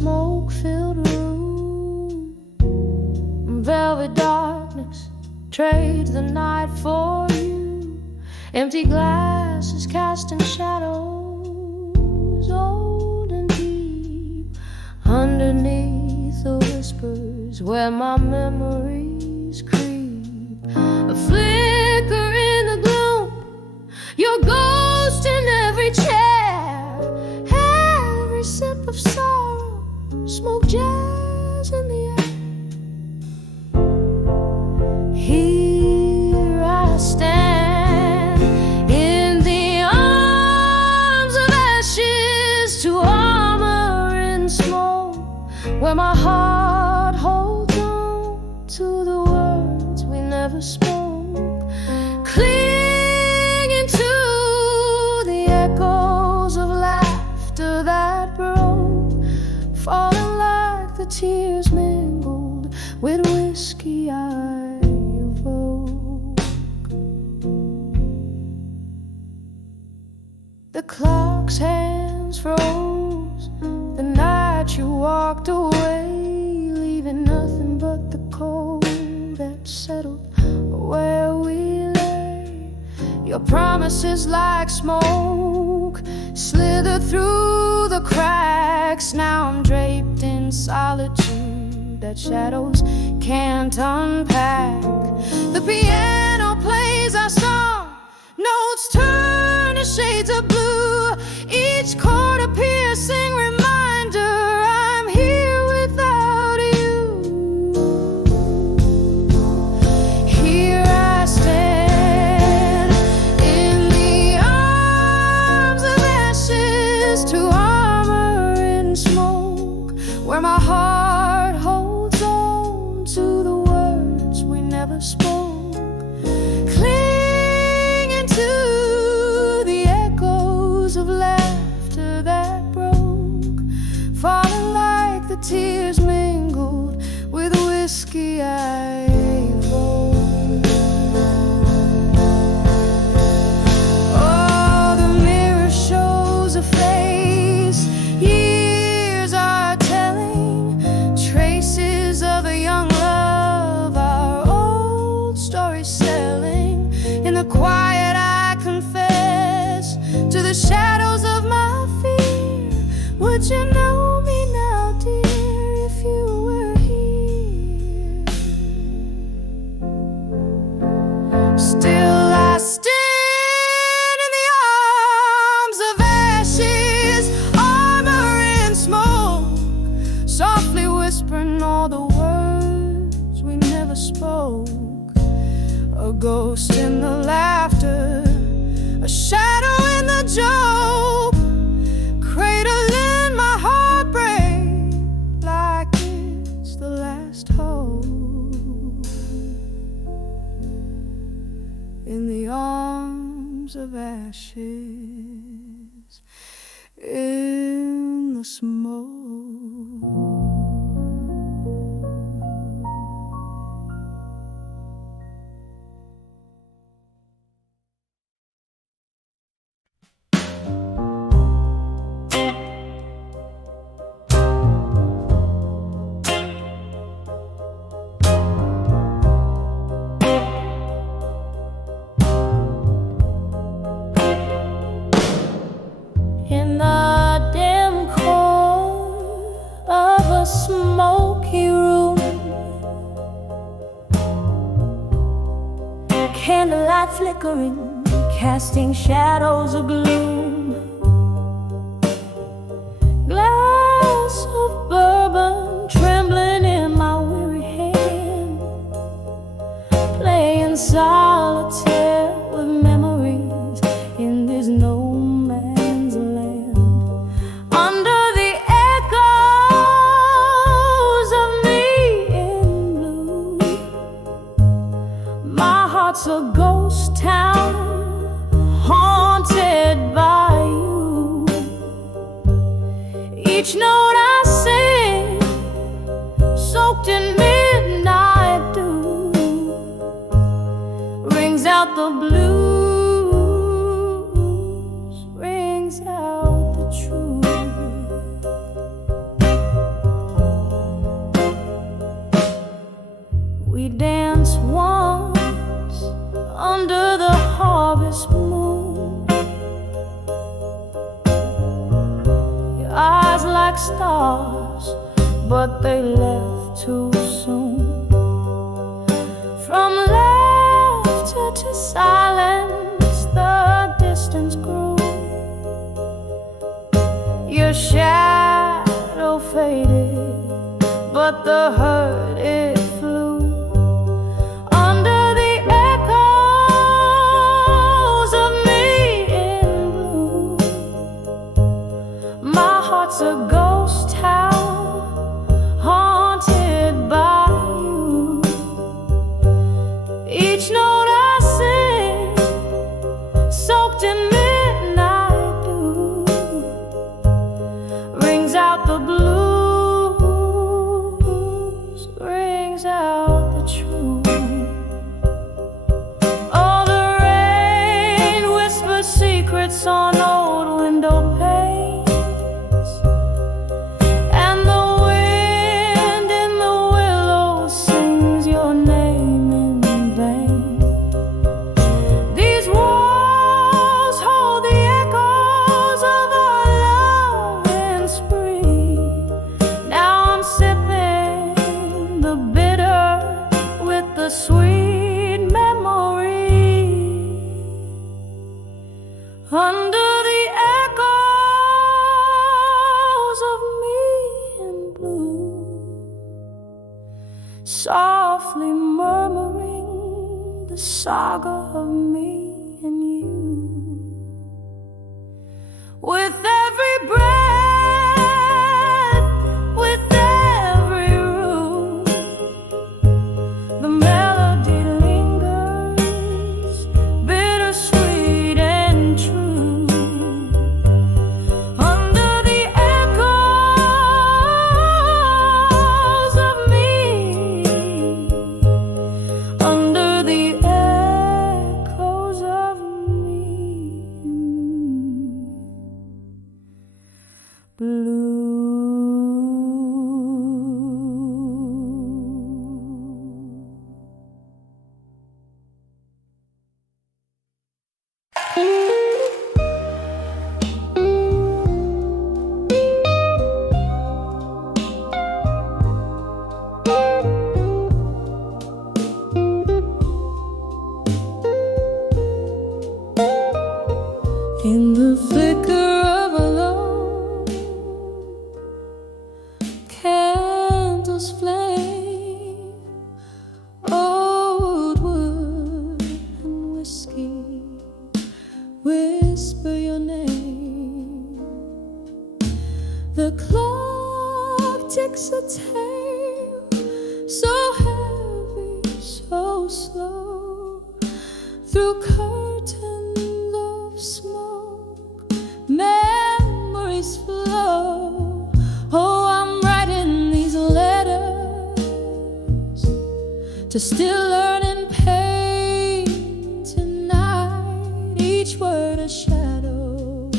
smoke-filled room. Velvet darkness trades the night for you. Empty glasses casting shadows, old and deep, underneath the whispers where my memories creep. A flicker in the gloom, your ghost in every chair, every sip of sorrow, smoke jazz in the air. Here I stand in the arms of ashes to armor in smoke, where my heart holds on to the words we never spoke, clinging to the echoes of laughter that broke, falling like the tears mingled with whiskey I evoke. The clock's hands froze the night you walked away, leaving nothing but the cold that settled where we lay. Your promises like smoke slithered through the cracks. Now I'm draped in solitude that shadows can't unpack. The piano plays our song, notes turn to shades of blue, each chord a piercing reminder I'm here without you. Here I stand in the arms of ashes to armor in smoke, where my heart holds on to the words we never spoke, clinging to the echoes of laughter that broke, falling like the tears mingled with whiskey I evoke. Oh, the mirror shows a face years are telling, traces of a young love, our old stories selling. In the quiet I confess to the shadows of my fear. Would you know me now, dear, if you were here? Still I stand in the arms of ashes, armor in smoke, softly whispering all the words we never spoke. A ghost in the laughter, a shadow in the joke, cradling my heartbreak like it's the last hope. In the arms of ashes, in the smoke. In the dim core of a smoky room, candlelight flickering, casting shadows of gloom. Glass of bourbon trembling in my weary hand, playing solitaire with memories in this no man's land. Under the echoes of me in blue, my heart's a ghost town haunted by you. Each note I sing, soaked in midnight dew, rings out the blues, rings out the truth. house, but they left too soon. From laughter to silence, the distance grew. Your shadow faded, but the hurt, it flew. Under the echoes of me in blue, my heart's a ghost town, haunted by you. Each note I sing, soaked in midnight dew, rings out the blues, rings out the truth. Oh, the rain whispers secrets on old window panes, and the wind in the willows sings your name in vain. These walls hold the echoes of our love in spring. Now I'm sipping the bitter with the sweet memory. Under the echoes of me in blue, softly murmuring the saga of me and you. With every breath, with every room, the melody lingers, bittersweet and true. Under the echoes of me, under the echoes of me blue. In the flicker of a love, candles flame, old wood and whiskey whisper your name. The clock ticks a tale, so heavy, so slow, through curtains of smoke, memories flow. Oh, I'm writing these letters to still learning pain tonight, each word a shadow.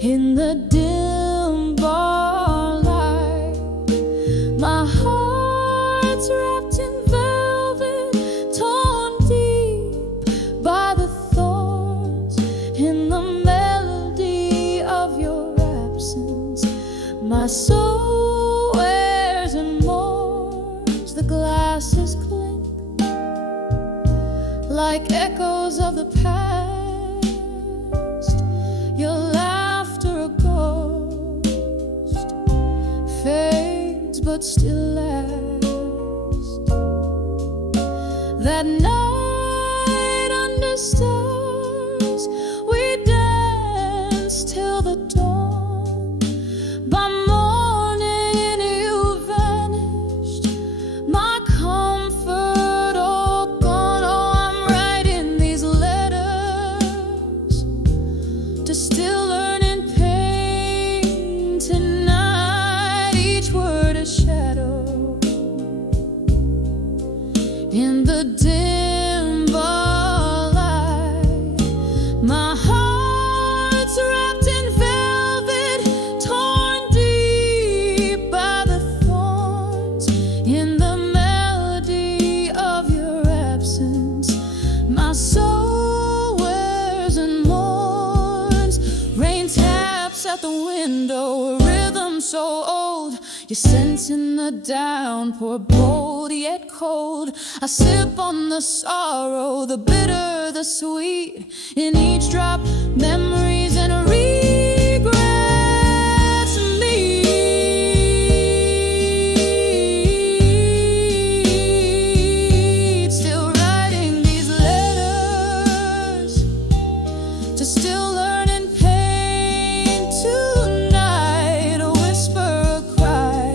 In the dim bar light, my heart's wrapped in velvet, torn deep by the thorns. In the melody of your absence, my soul wears and mourns. The glasses clink like echoes of the past. Your laughter a ghost, fades but still lasts. That night under stars, we danced till the dawn. By morning you vanished, my comfort all gone. Oh, I'm writing these letters to still learning pain tonight, each word a shadow. In the dim bar light, wisdom so old. Your scent in the downpour, bold yet cold. I sip on the sorrow, the bitter, the sweet. In each drop, memories and regrets meet. Still writing these letters to still learn in pain. Tonight, a whisper, a cry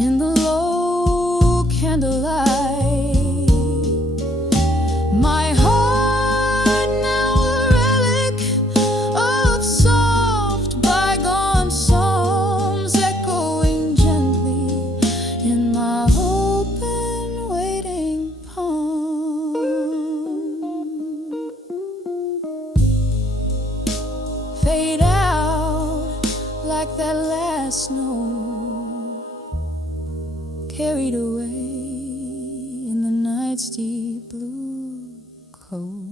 in the low candlelight. My heart now a relic of soft bygone songs, echoing gently in my open waiting palm. Fade out like that last snow, carried away in the night's deep blue cold.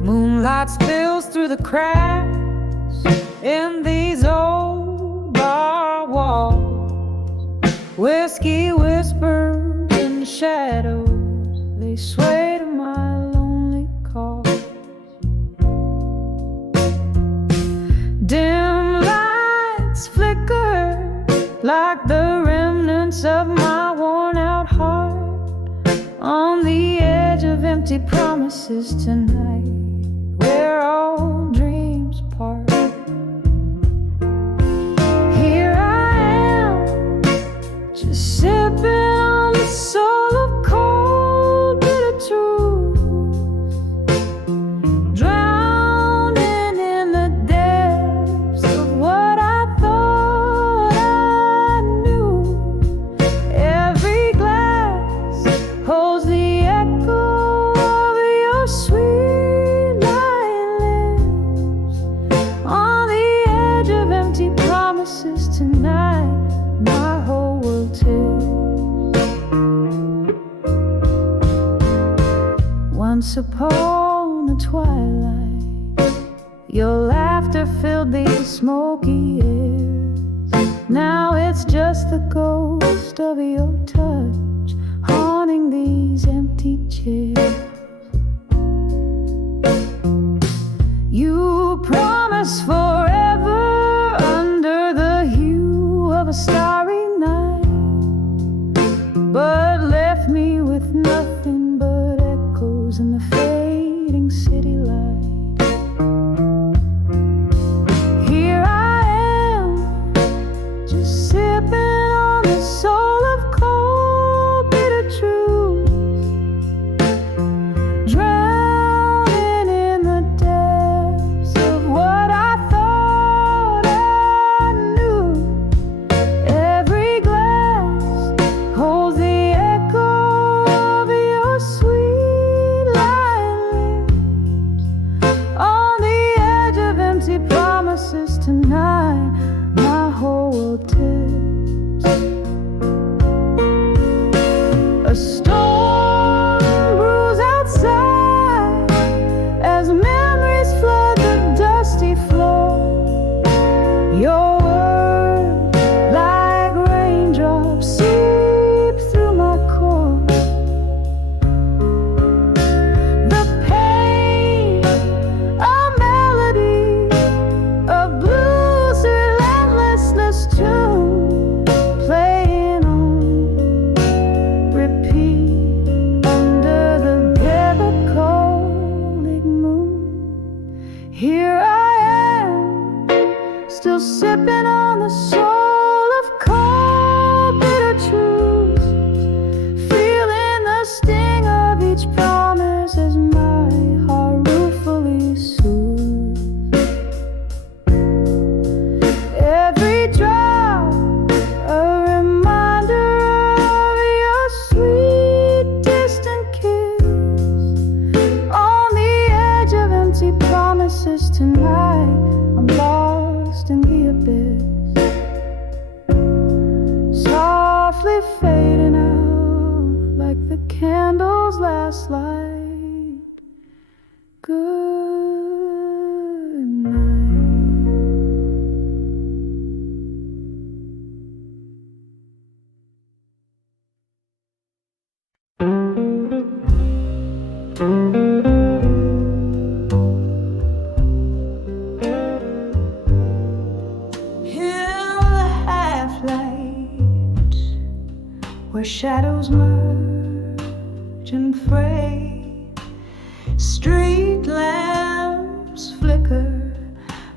Moonlight spills through the cracks in these old bar walls. Whiskey whispers in the shadows, they sway to my lonely call. Dim lights flicker like the remnants of my worn-out heart on the edge of empty promises tonight, where all dreams part. Here I am, just sipping on the soul of cold bitter truth, drowning in the depths of what I thought I knew. Every glass holds the echo of your sweet lying lips. On the edge of empty promises tonight, my whole world tilts. Once upon a twilight, your laughter filled these smoky airs. Now it's just the ghost of your touch haunting these empty chairs. You promised forever under the hue of a starry night, but left me with nothing but echoes in the fading city light. Here I am, just sipping on the soul of cold bitter truth, drowning in the depths of what I thought I knew. Every glass holds the echo of your sweet light last light. Good night. Where shadows merge and fray, street lamps flicker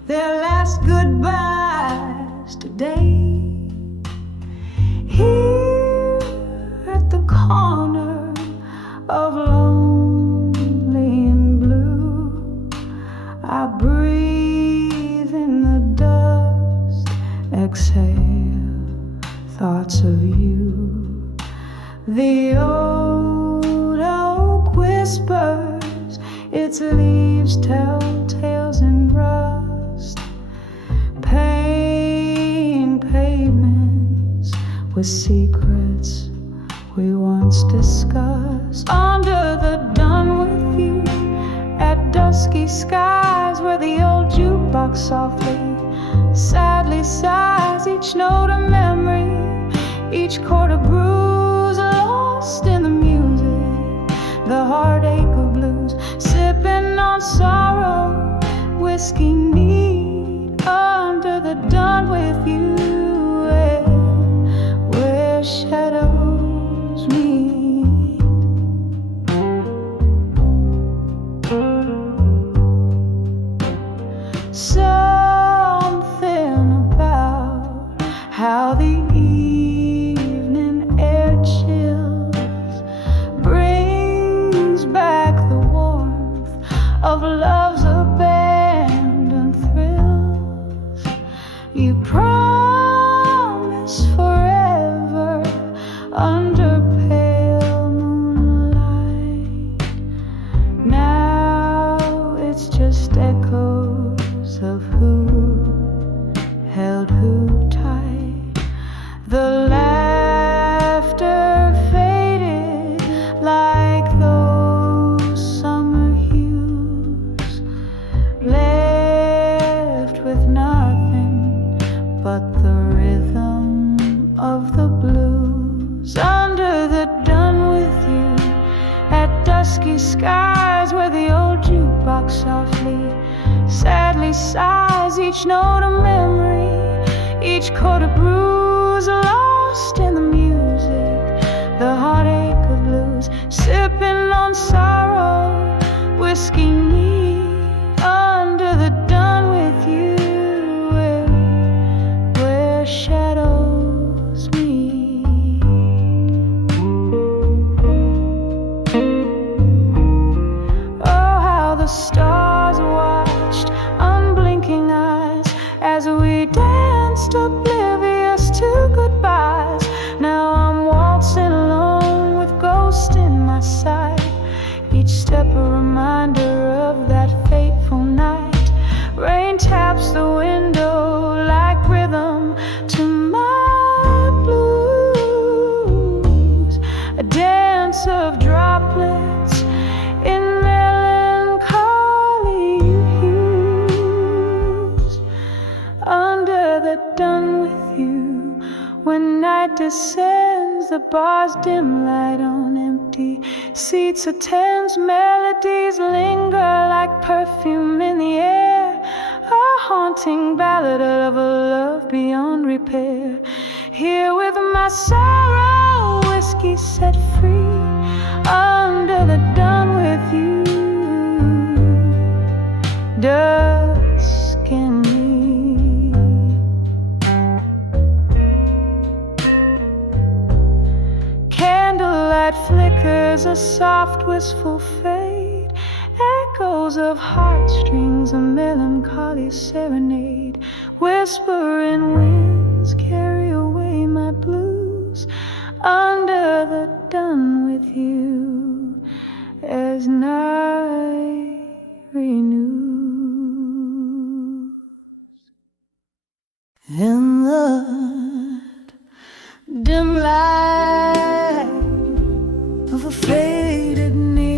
their last goodbyes today. Here at the corner of lonely and blue, I breathe in the dust, exhale thoughts of you. The old oak whispers, its leaves tell tales in rust. Pain pavements with secrets we once discussed. Under the dawn with you, at dusky skies, where the old jukebox softly, sadly sighs. Each note a memory, each chord a bruise, lost in the music, the heartache of blues. Sipping on sorrow, whiskey neat, under the dawn with you, where shadows meet. Something about how the of love's abandoned thrills. You promise forever under pale moonlight. Now it's just echoes of who held who tight. The laughter faded like those summer hues, left with nothing but the rhythm of the blues. Under the dawn with you, at dusky skies, where the old jukebox softly, sadly sighs. Each note a memory, each chord a bruise, lost in the music, the heartache of blues. Sipping on sorrow, whiskey neat, under the dawn with you, where shadows meet. Oh, how the stars watched, unblinking eyes, as we danced oblivious to goodbyes. Now I'm waltzing alone with ghosts in my sight, each step a reminder of that fateful night. Rain taps the window like rhythm to my blues, a dance of droplets in melancholy hues. Under the dawn with you, when night descends, the bar's dim light on empty seats attends. Melodies linger like perfume in the air, a haunting ballad of a love beyond repair. Here with my sorrow, whiskey set free, under the dawn with you, dusk and me. Candlelight flickers a soft wistful fade, echoes of heartstrings, a melancholy serenade. Whispering winds carry away my blues, under the dawn with you, as night renews. In the dim light of a faded neon,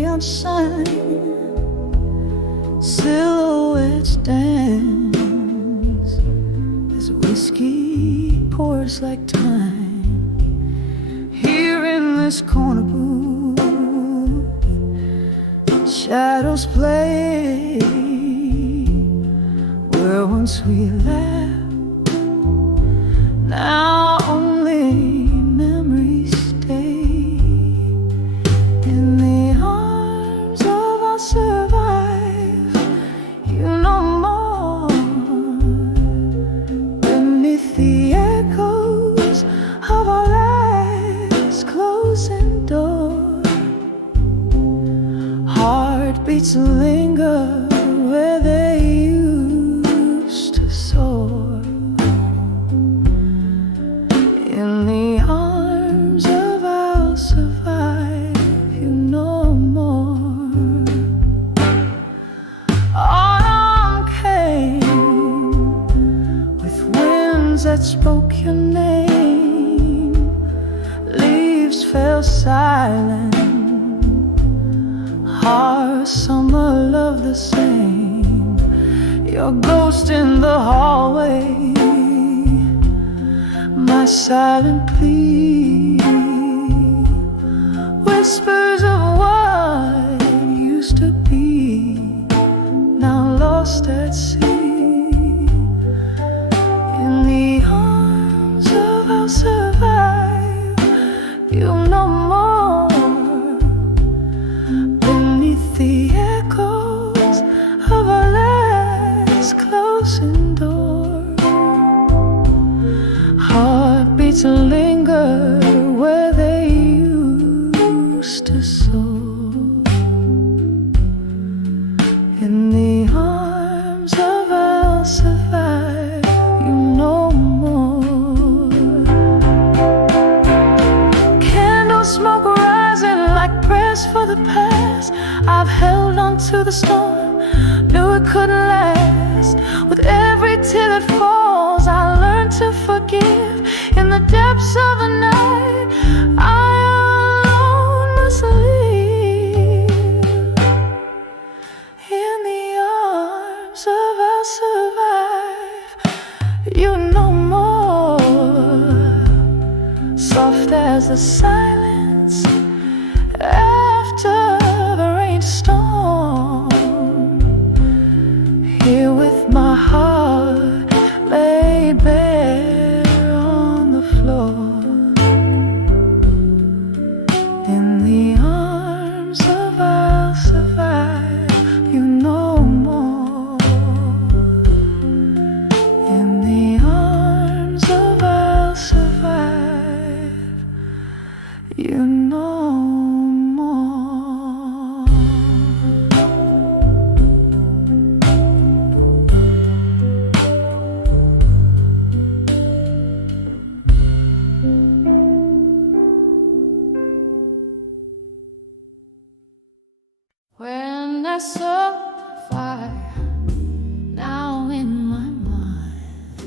this corner booth, shadows play where once we laughed. Now only memories stay in the arms of our survive. You know more beneath the echoes of our last closing door. Heartbeats linger where they used to soar. In the arms of I'll survive, you know more. Autumn came with winds that spoke your name. Leaves fell silent. Our summer love the same. Your ghost in the hallway, my silent plea. Whispers of what used to be, now lost at sea. In the arms of I'll survive, you know more beneath the echoes of our last closing door. Heartbeats linger where they used to soar. In the arms of I'll survive, you know more. Candle smoke rising like prayers for the past. I've held on to the storm, knew it couldn't last. With every tear that falls, I learned to forgive. In the depths of the night, I alone must leave. In the arms of I'll survive, you know more. Soft as the silence after the rainstorm. Here with my heart laid bare on the floor. In the arms of I'll survive, you know more. In the arms of I'll survive, you know more. When I saw the fire now in my mind,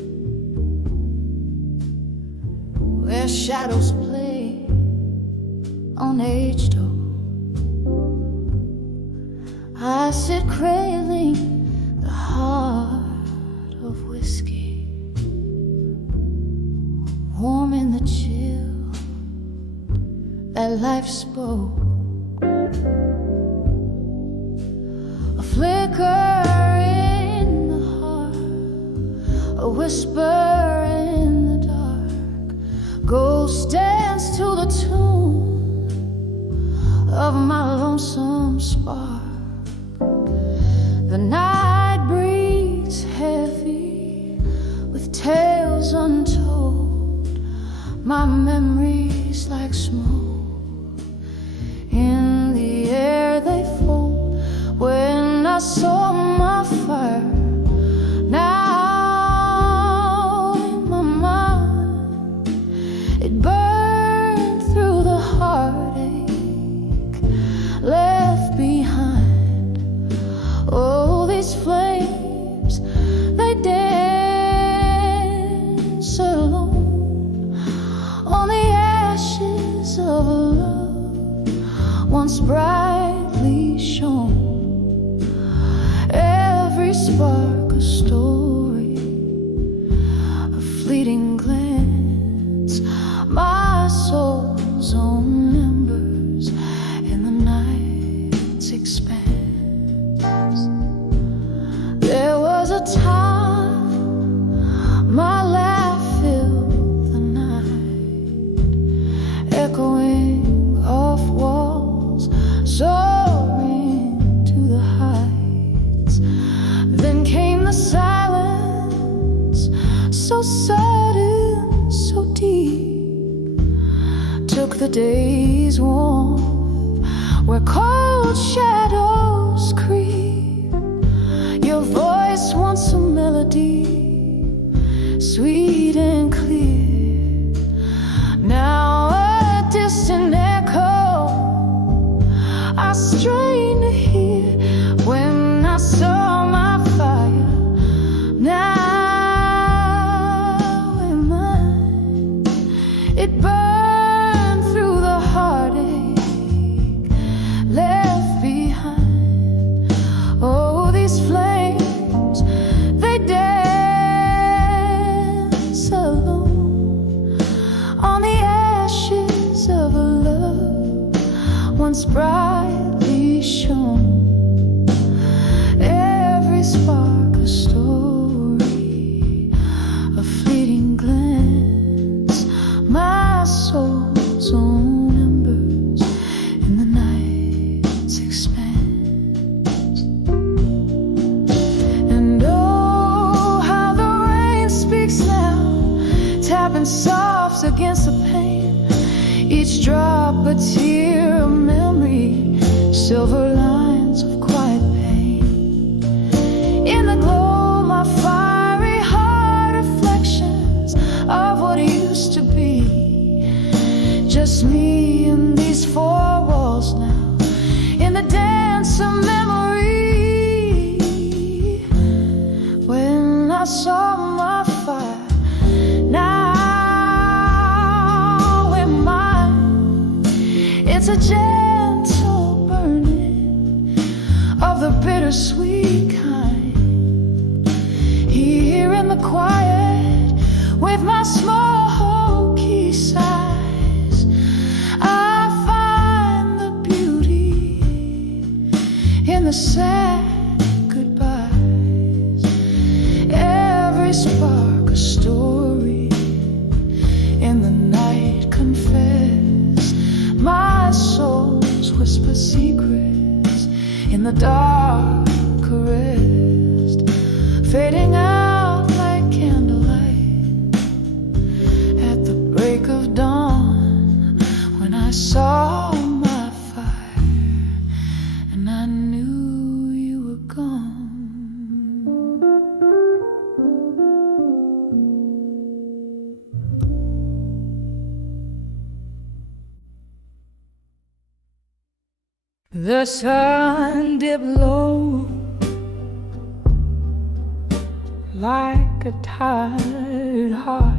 where shadows play on aged oak, I sit craving the heart of whiskey, warm in the chill that life spoke. A flicker in the heart, a whisper in the dark. Ghost dance to the tune of my lonesome spark. The night breathes heavy with tales untold. My memories like smoke, in the air they fold. When I saw my fire now in my mind, it burned through the heartache left behind. Oh, these flames, they dance alone on the ashes of a love once brightly shone. Every spark a story, a fleeting glance, my soul's own memory. stays warm, where cold shadows creep. Your voice wants a melody, sweet and clear. Now a distant echo I strain to hear when I saw my fire. Now in mine, it burned through the heartache left behind. Oh, these flames, they dance alone on the ashes of a love once brightly shone. Every spark a story, a fleeting glance, my soul's own embers in the night's expanse. And oh, how the rain speaks now, tapping soft against the pane. Each drop a tear, a memory, silver lines of quiet pain. In the glow, my fiery heart, reflections of what used to be. Just me and these four walls now, in the dance of memory. When I saw my fire, now in mine, it's a gentle burning of the bittersweet kind. Here in the quiet, with my smoky sighs, I find the beauty in the sad goodbyes. Every spark a story, in the night confess. My soul's whisper secrets, in the dark caressed, fading out like candlelight at the break of dawn. When I saw my fire and I knew you were gone. The sun dipped low like a tired heart,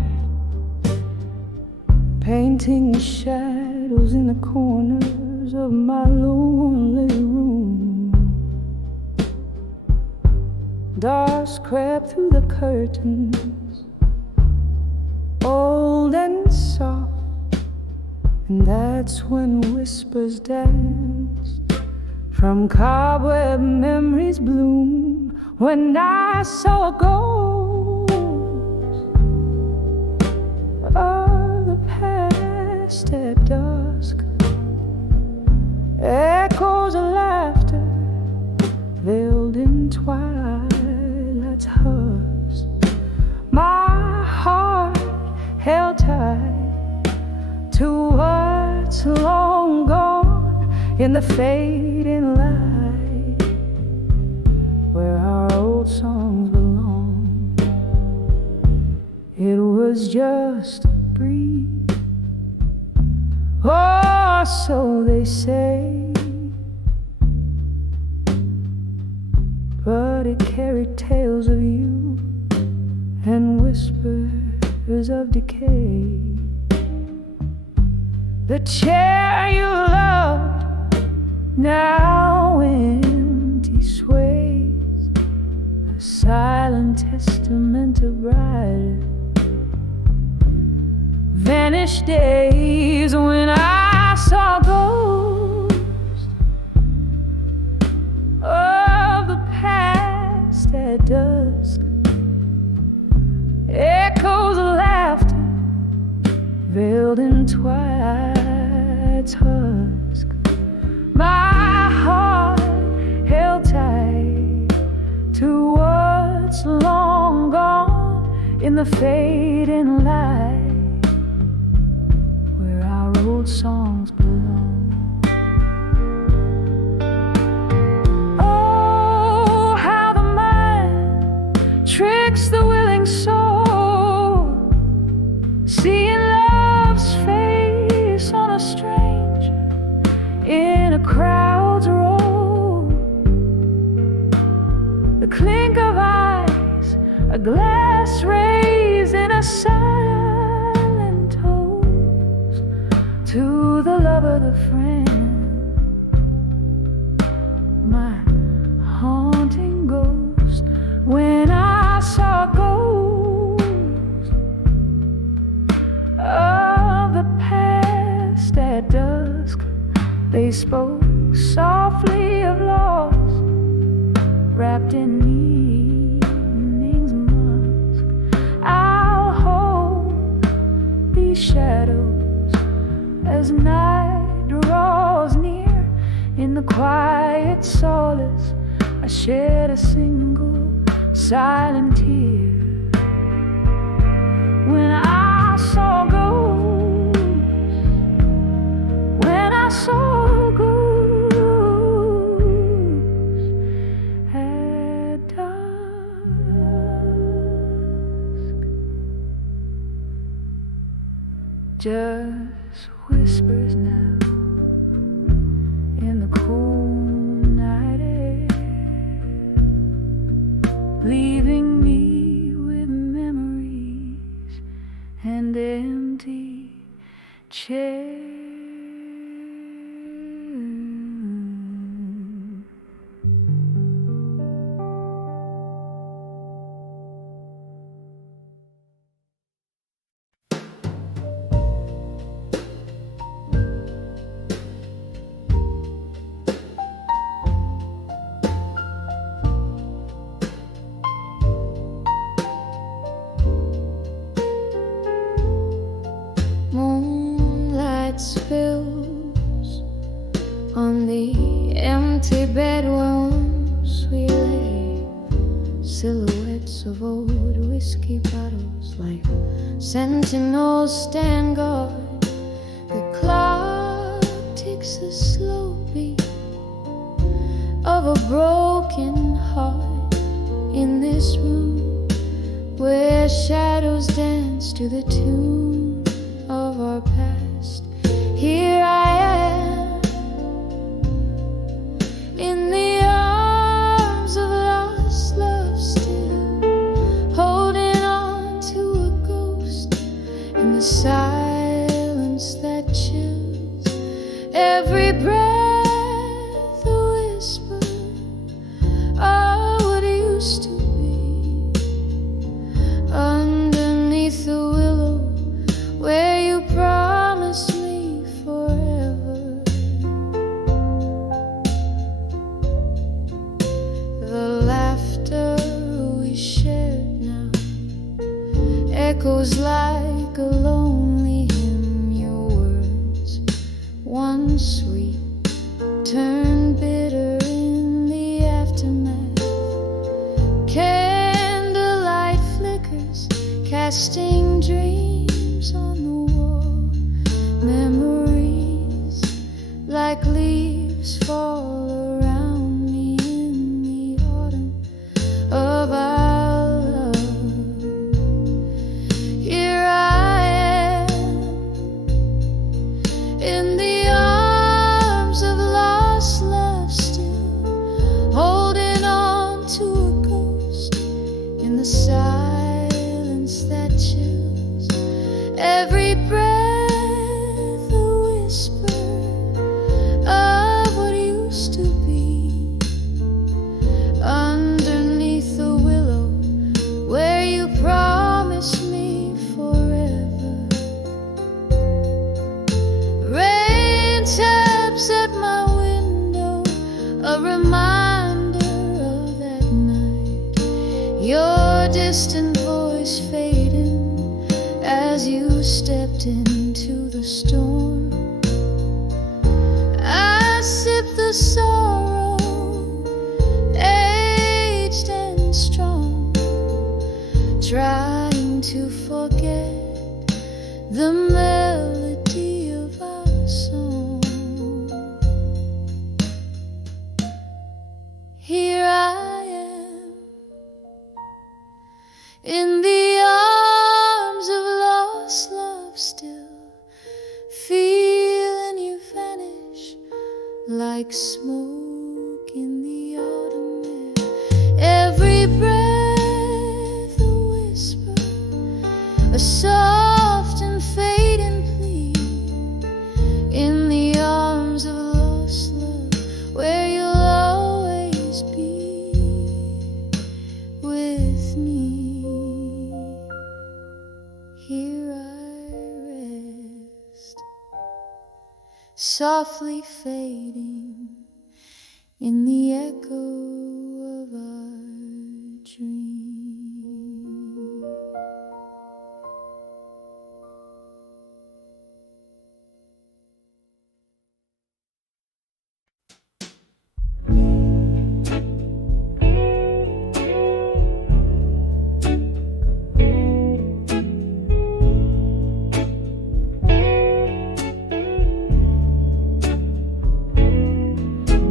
painting shadows in the corners of my lonely room. Dusk crept through the curtains, old and soft, and that's when whispers danced from cobweb memories bloom. When I saw a ghost of the past at dusk, echoes of laughter veiled in twilight's husk. My heart held tight to what's long gone in the fading light, where our old songs belong. It was just a breeze, or so they say, but it carried tales of you and whispers of decay. The chair you loved now empty sways, a silent testament of brighter vanished days. When I saw ghosts of the past at dusk, echoes of laughter veiled in twilight's husk. My heart held tight to what's long gone in the fading light, where our old song the crowds roll, the clink of eyes, a glass raised in a silent toast to the lover, the friend, my haunting ghost. When I saw a ghost of the past at dusk, they spoke softly of loss, wrapped in evening's musk. I'll hold these shadows as night draws near. In the quiet solace, I shed a single silent tear. When I saw ghosts, when I saw ghosts at dusk, just whispers now in the cool night air, leaving me with memories and empty chairs. Moonlight spills on the empty bedrooms we lay, silhouettes of old whiskey bottles like sentinels stand guard. The clock ticks a slow beat of a broken heart in this room where shadows dance to the tune of our past. Here I am in the arms of lost love, still holding on to a ghost in the silence that chills every breath, a whisper of what used to be underneath the willow where you promised me forever. The laughter we shared now echoes like a lonely hymn. Your words, once sweet, turn bitter in the aftermath. Candlelight flickers, casting dreams on the wall. Memories like leaves fall around me in the autumn of our love. Here I am in the arms of lost love, still holding on to a ghost in the silence that chills every breath, a whisper of what used to be underneath the willow where you promised me forever. Rain taps at my window, a reminder of that night. Your distant voice fading as you stepped into the storm. I sip the sorrow, aged and strong, trying to forget the melody of our song. Here I am in the arms of lost love, still feeling you vanish like smoke in the autumn air. Every breath a whisper, a soft and fading plea, in the arms of lost love, where you'll always be with me. Here I rest, softly fading in the echo of our dream.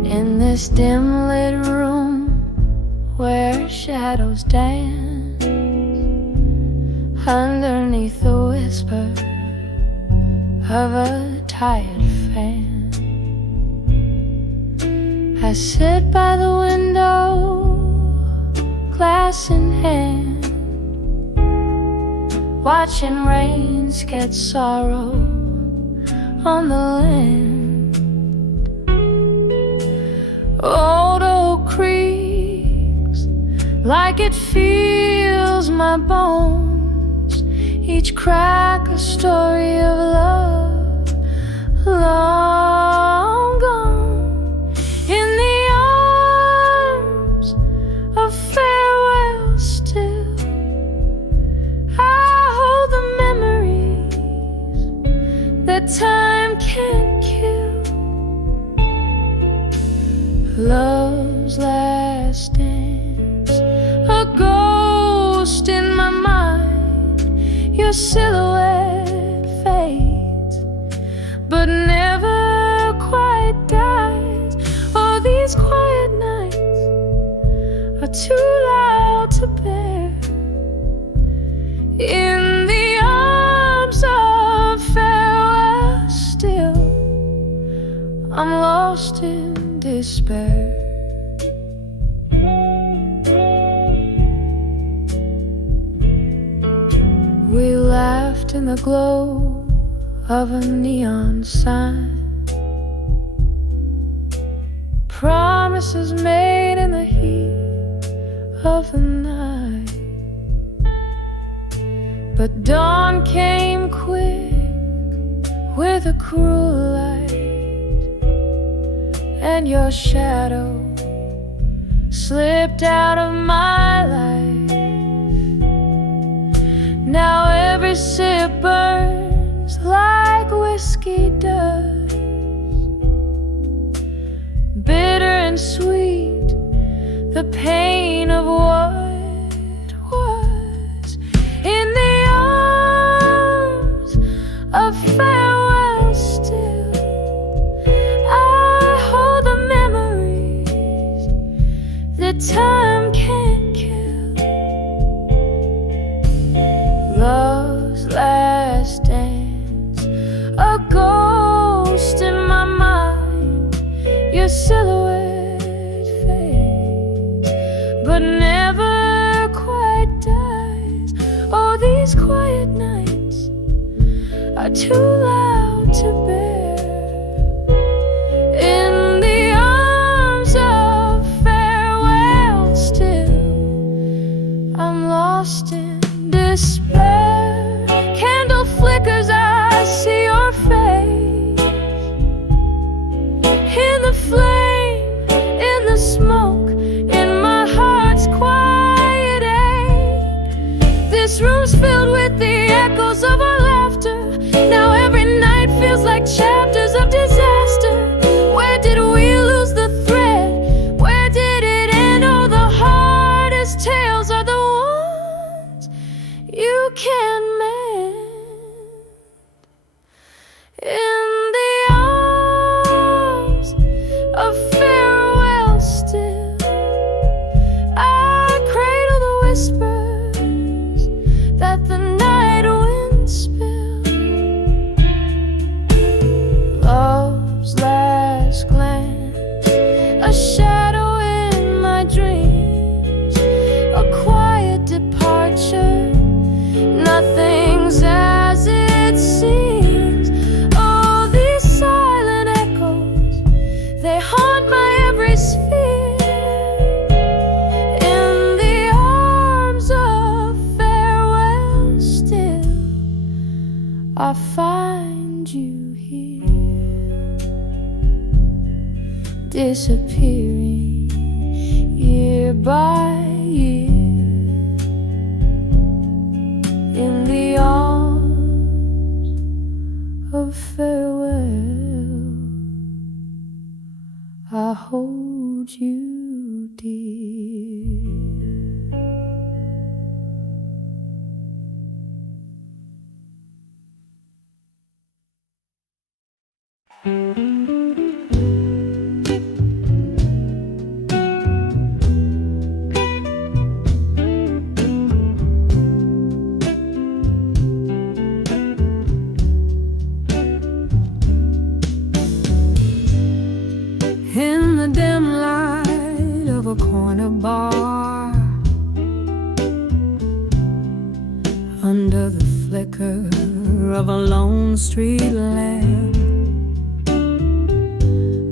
In this dim-lit room where shadows dance underneath the whisper of a tired fan, I sit by the window, glass in hand, watching rain sketch sorrow on the land. Old oak creaks like it feels my bones, each crack a story of love long gone. In the arms of farewell still, I hold the memories that time can't kill. Love's last dance, a ghost in my mind. Your silhouette fades, but never quite dies. Oh, these quiet nights are too loud to bear. In the arms of farewell still, I'm lost in despair. We laughed in the glow of a neon sign, promises made in the heat of the night. But dawn came quick with a cruel light, and your shadow slipped out of my life. Now every sip burns like whiskey does, bitter and sweet, the pain of what was. In the arms of farewell still, I hold the memories that time can't kill. Love's last dance, a ghost in my mind. Your silhouette fades, but never quite dies. Oh, these quiet nights are too loud to bear. In the arms of farewell still, I'm lost in despair. Candle flickers, I see your face in the flame, in the smoke, in my heart's quiet ache. This room's filled with the echoes of our laughter. Now every last glance, a shadow in my dreams, a quiet departure. Nothing's as it seems. Oh, these silent echoes, they haunt my every sphere. In the arms of farewell still, I find you here, disappearing year by year. In the arms of farewell, I hold you dear. In the dim light of a corner bar, under the flicker of a lone street lamp,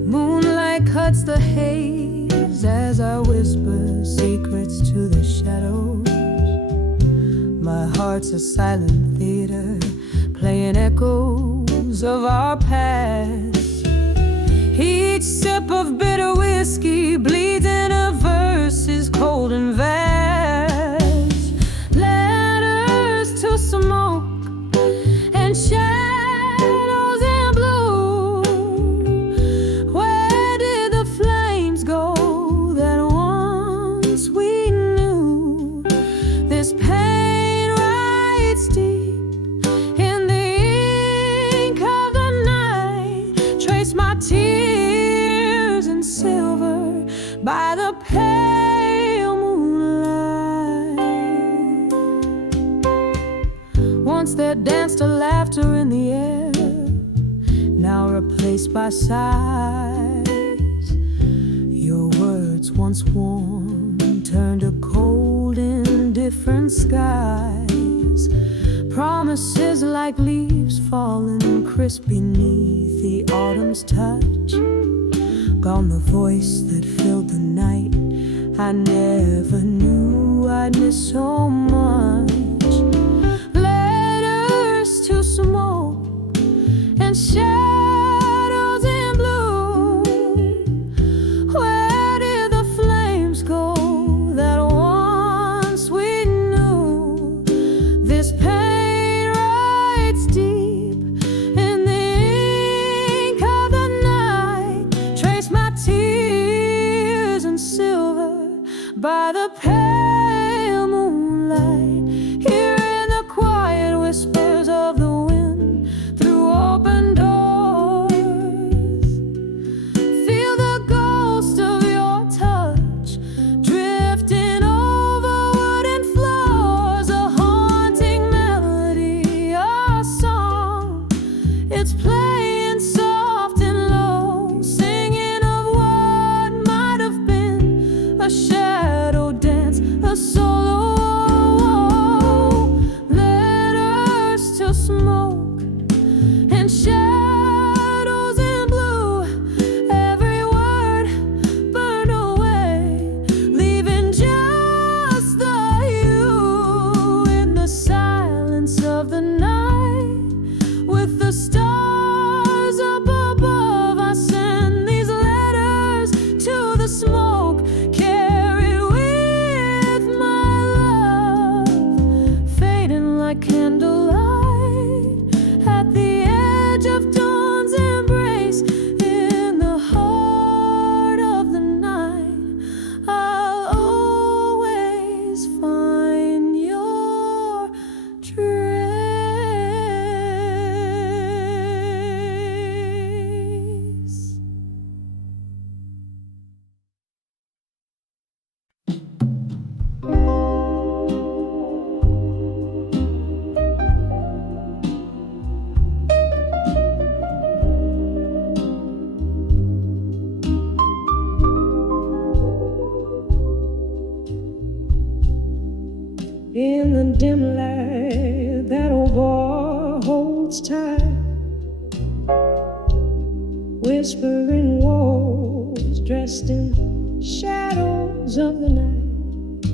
moonlight cuts the haze as I whisper secrets to the shadows. My heart's a silent theater, playing echoes of our past. Each sip of bitter whiskey bleeds in a verse's cold and vast. Letters to smoke and shadows in blue. Where did the flames go that once we knew? This pain writes deep in the ink of the night. Trace my tears silver by the pale moonlight. Once there danced a laughter in the air, now replaced by sighs. Your words once warm turned to cold indifferent skies. Promises like leaves falling crisp beneath the autumn's touch. Gone the voice that filled the night. I never knew I'd miss so much. Letters to smoke and shadows in blue. Where did the flames go that once we knew? This pain writes deep in the ink of the night. Trace my tears in silver by the pale moonlight. Hearing the quiet whispers of the wind through open doors. whispering walls dressed in shadows of the night.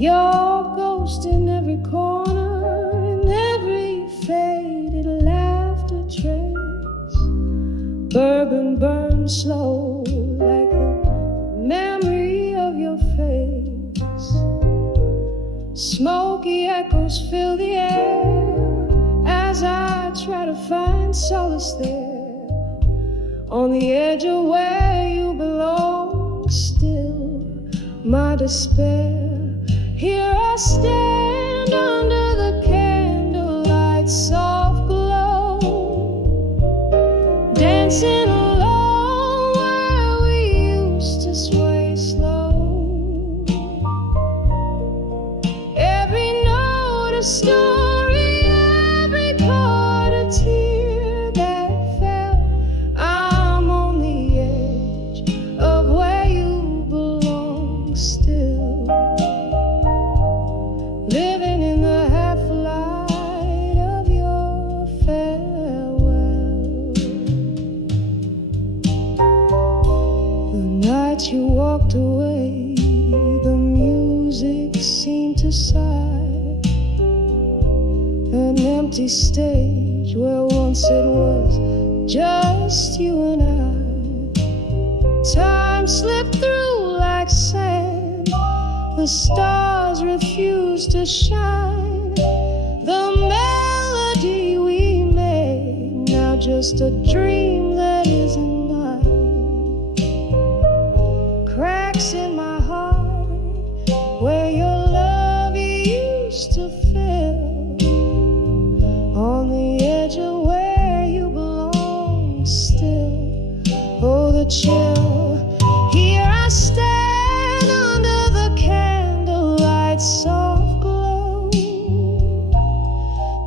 Your ghost in every corner, in every faded laughter trace. Bourbon burns slow like the memory of your face. Smoky echoes fill the air as I try to find solace there, on the edge of where you belong. Still, my despair. Here I stand under the candlelight, soft glow, dancing alone where we used to sway slow. Every note a story, every chord a tear that fell. I'm on the edge of where you belong still, living in the half-light of your farewell. The night you walked away, the music seemed to sigh. An empty stage where once it was just you and I. Time slipped through like sand, the stars refuse to shine. The melody we made, now just a dream that isn't mine. Cracks in my heart where your love used to fill, on the edge of where you belong still. Oh, the chill. Here I stand under the candlelight, soft glow,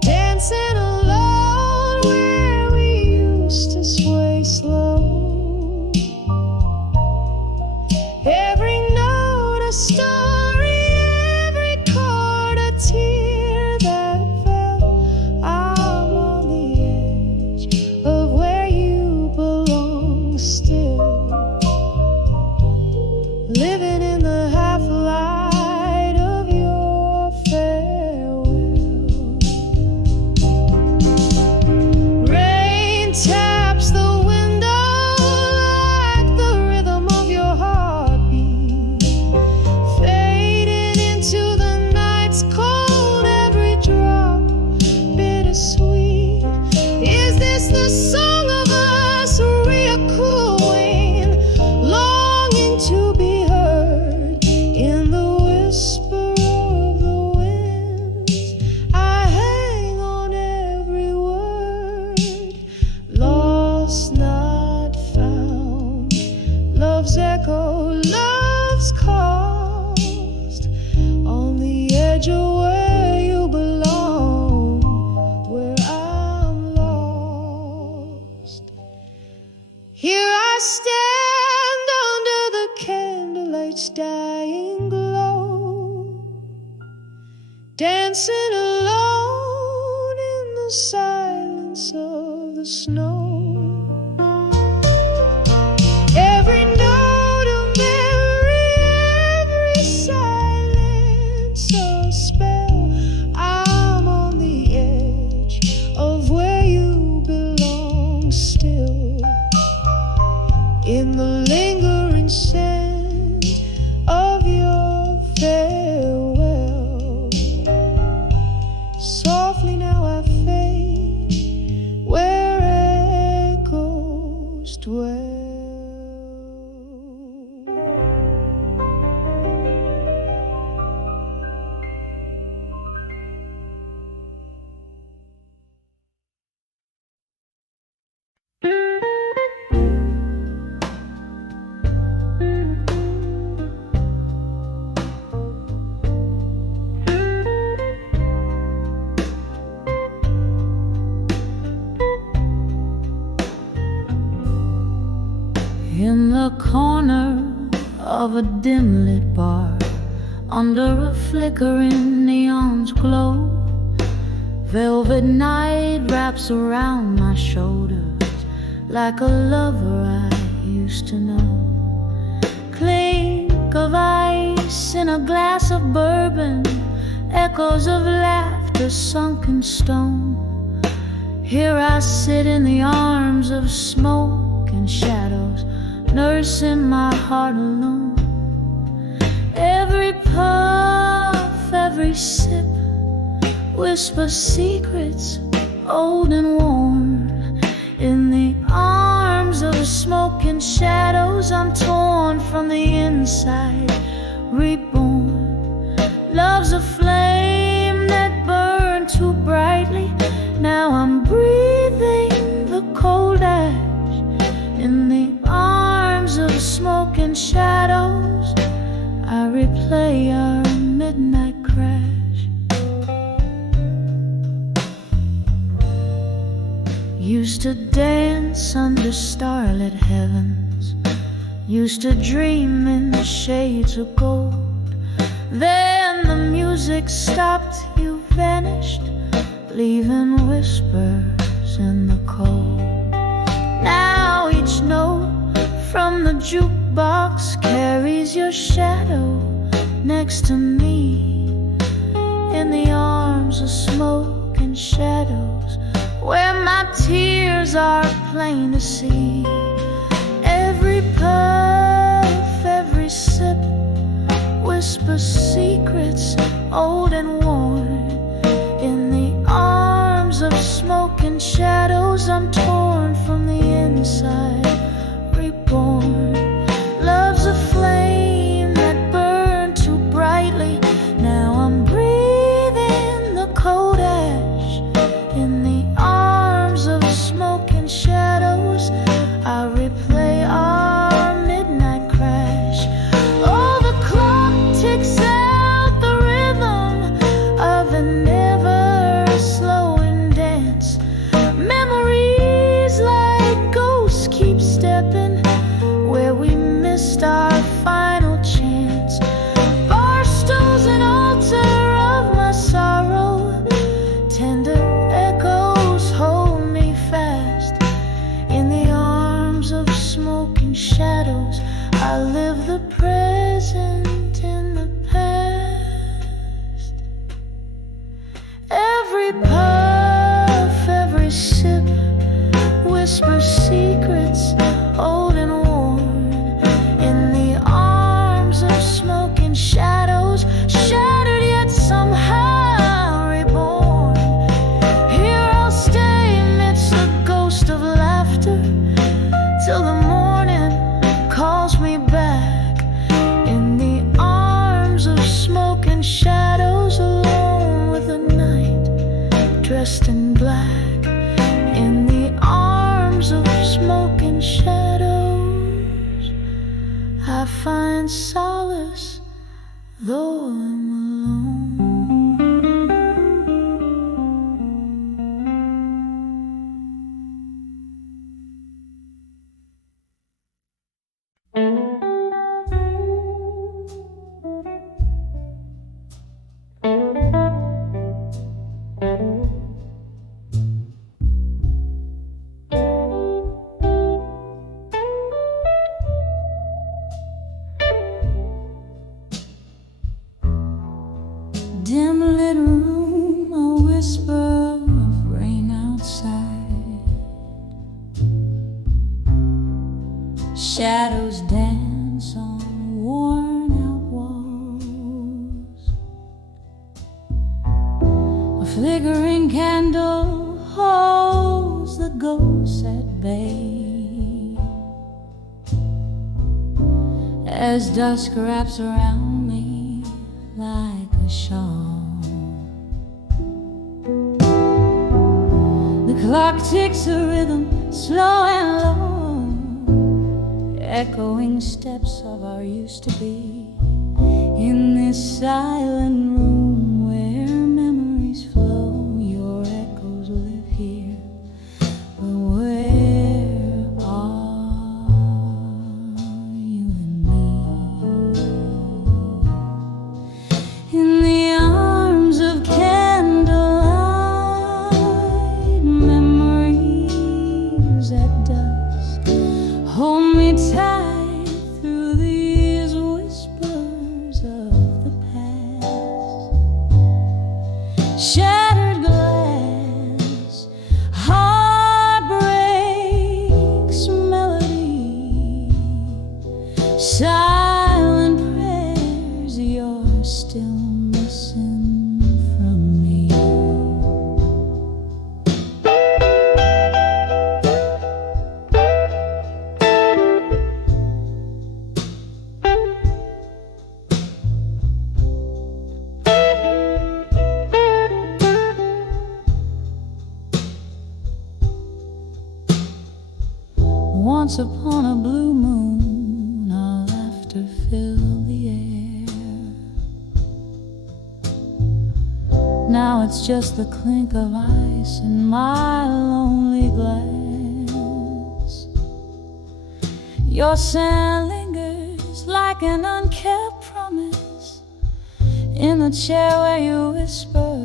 dancing alone where we used to sway slow. Every note a story, every chord a tear that fell. I'm on the edge of where you belong still, living in the half-light of your farewell. Rain taps the window like the rhythm of your heartbeat, fading into the night's cold, every drop bittersweet. Is this the song of us reechoing, longing to be heard in the whisper of the winds? I hang on every word, lost, not found. Love's echo, love's cost, on the edge of where you belong, where I'm lost. Here I stand under the candlelight's dying glow, dancing alone in the silence of the snow. Every note a memory, every silence a spell. I'm on the edge of where you belong still, in the lingering scent of your farewell. Softly now I fade where echoes dwell. In the corner of a dim lit bar, under a flickering neon's glow, velvet night wraps around my shoulders like a lover I used to know. Clink of ice in a glass of bourbon, echoes of laughter sunk in stone. Here I sit in the arms of smoke and shadows, nursing my heart alone. Every puff, every sip whispers secrets old and worn. In the arms of smoke and shadows, I'm torn from the inside, reborn. Love's a flame that burned too brightly. Now I'm breathing the cold ash. In the arms of smoke and shadows, I replay our midnight crash. Used to dance under starlit heavens, used to dream in the shades of gold. Then the music stopped, you vanished, leaving whispers in the cold. Now each note from the jukebox carries your shadow next to me. In the arms of smoke and shadows, where my tears are plain to see. Every puff, every sip whispers secrets old and worn. In the arms of smoke and shadows, I'm torn from the inside, reborn. Love's a flame that burned too brightly. Now I'm breathing the cold ash. In the arms of smoke and shadows, I replay our midnight crash. Oh, the clock ticks out the rhythm of an ever-slowing dance. Memories like ghosts keep stepping where we missed our final chance. Barstool's an altar of my sorrow, tender echoes hold me fast. In the arms of smoke and shadows, I live the present in the past. Every puff, every sip whispers secrets old and worn. In the arms of smoke and shadows, shattered yet somehow reborn. Here I'll stay amidst the ghost of laughter till the morning calls me back. In the arms of smoke and shadows, alone with the night, dressed in black. In the arms of smoke and shadows, I find solace, though I'm alone. Dim lit room, a whisper of rain outside. Shadows dance on worn out walls. A flickering candle holds the ghosts at bay as dusk wraps around me like a shawl. The clock ticks a rhythm, slow and low, echoing steps of our used to be. In this silent room where memories flow, your echoes live here. But where are you and me? In the arms of candlelight, memories at dusk silent prayers you're still missing from me. Once upon a blue moon, our laughter filled the air. Now it's just the clink of ice in my lonely glass. Your sand lingers like an unkept promise in the chair where you whisper,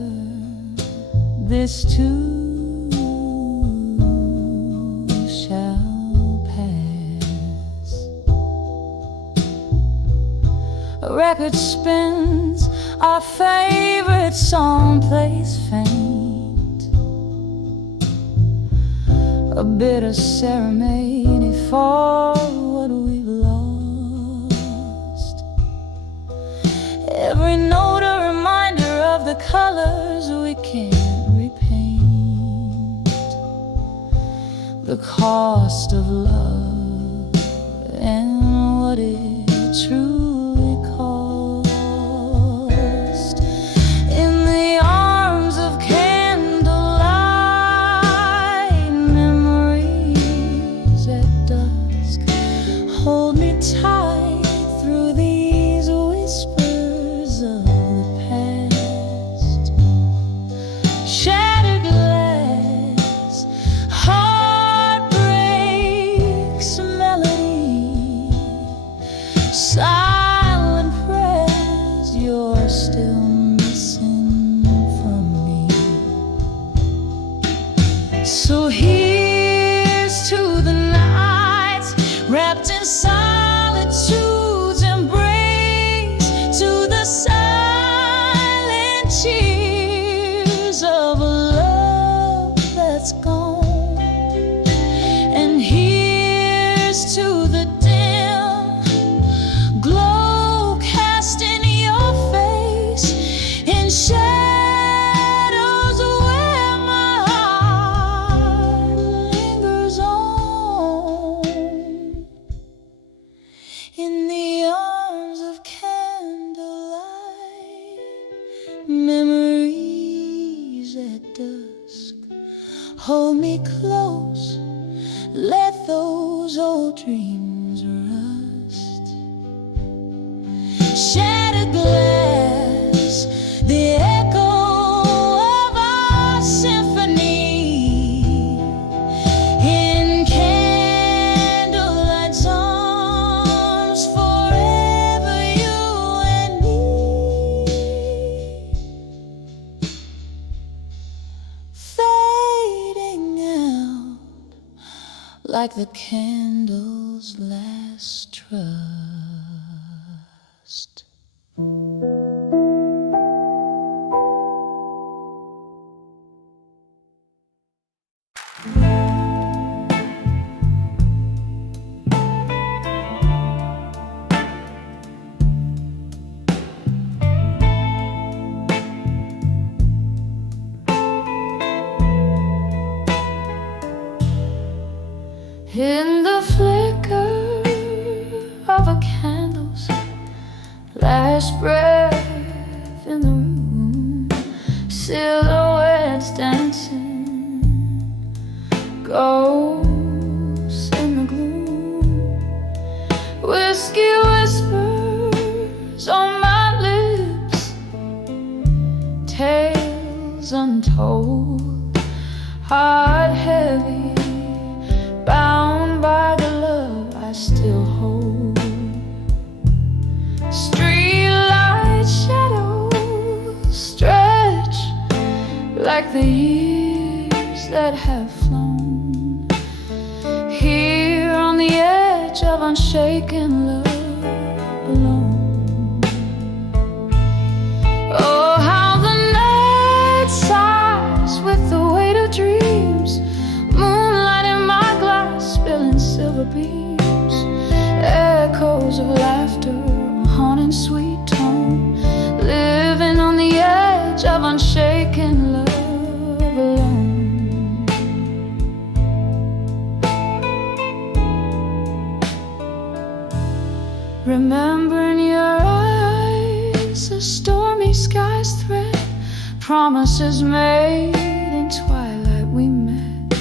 this too shall. A record spins, our favorite song plays faint, a bitter ceremony for what we've lost. Every note a reminder of the colors we can't repaint, the cost of love and what it truly silent prayers you're still missing from me. So here's to the nights wrapped in solitude's embrace, to the silent cheers of a love that's gone. And here's to the glow cast in your face, in shadows where my heart lingers on, in the arms of candlelight. Memories at dusk hold me close, let those old dreams rust. Shattered glass, the echo of our symphony, in candlelight's arms, forever you and me. Fading out like the candle's last trust. In the flicker of a candle's last breath in the room, silhouettes dancing, ghosts in the gloom, whiskey whispers on my lips, tales untold, heart heavy, bound by the love I still hold. Streetlight shadows stretch like the years that have flown, here on the edge of unshaken love alone. Oh, how the night sighs with the weight of dreams, moonlight in my glass spilling silver beams, echoes echoes of laughter, a haunting sweet tone, living on the edge of unshaken love alone. Remember in your eyes the stormy sky's thread, promises made in twilight we met.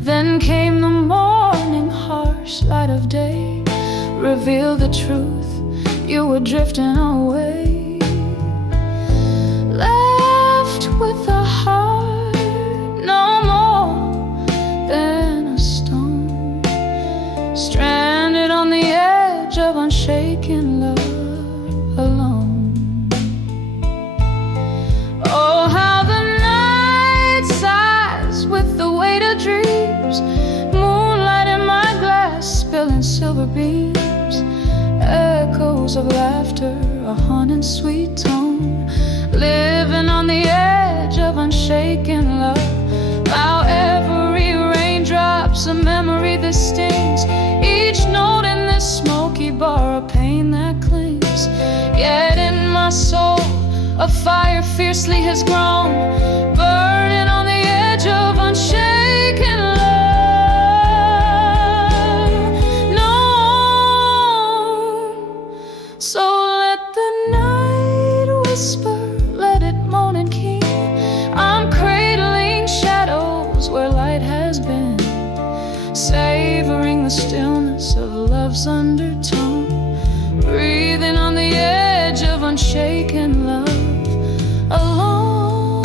Then came the morning, harsh light of day, revealed the truth, you were drifting away. Left with a heart no more than a stone, stranded on the edge of unshaken love alone. Oh, how the night sighs with the weight of dreams, moonlight in my glass spilling silver beams, echoes of laughter, a haunting sweet tone, living on the edge of unshaken love. How every raindrop's a memory that stings, each note in this smoky bar a pain that clings. Yet in my soul a fire fiercely has grown, burning on the edge of unshaken love. So let the night whisper, let it moan and keen. I'm cradling shadows where light has been, savoring the stillness of love's undertone, breathing on the edge of unshaken love alone.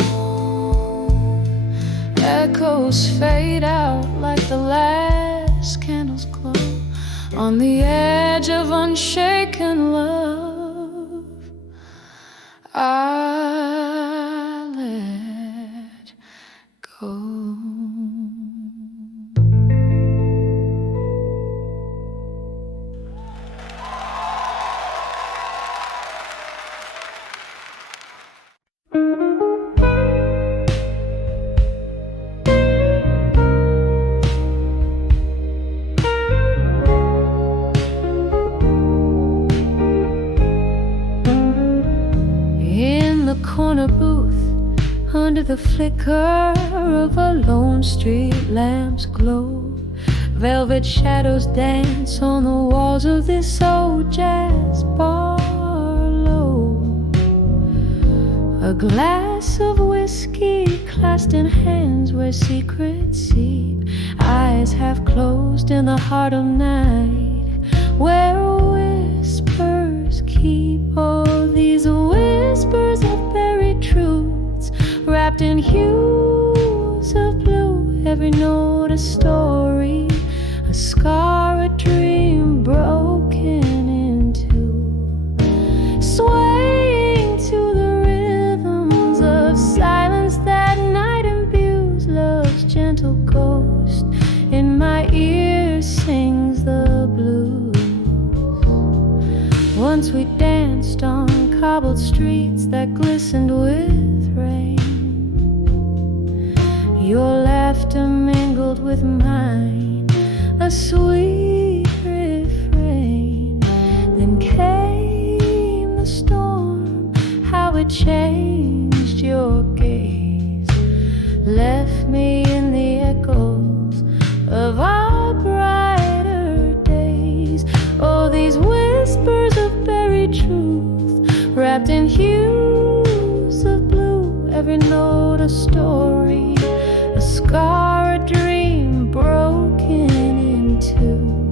Echoes fade out like the last candle's glow, on the edge of unshaken love I let go. Corner booth, under the flicker of a lone street lamp's glow, velvet shadows dance on the walls of this old jazz bar low. A glass of whiskey clasped in hands where secrets seep, eyes half closed in the heart of night where whispers keep. Oh, these whispers of buried truths, wrapped in hues of blue, every note a story, a scar, a dream broken in two, swaying to the rhythms of silence that night imbues love's gentle ghost. In my ear sings the blues. Once we danced on cobbled streets that glistened with rain, your laughter mingled with mine, a sweet refrain. Then came the storm, how it changed your gaze, left me in the echoes of our brighter days. Oh, these whispers of buried truth, wrapped in hues of blue, every note a story, a scar, a dream broken in two,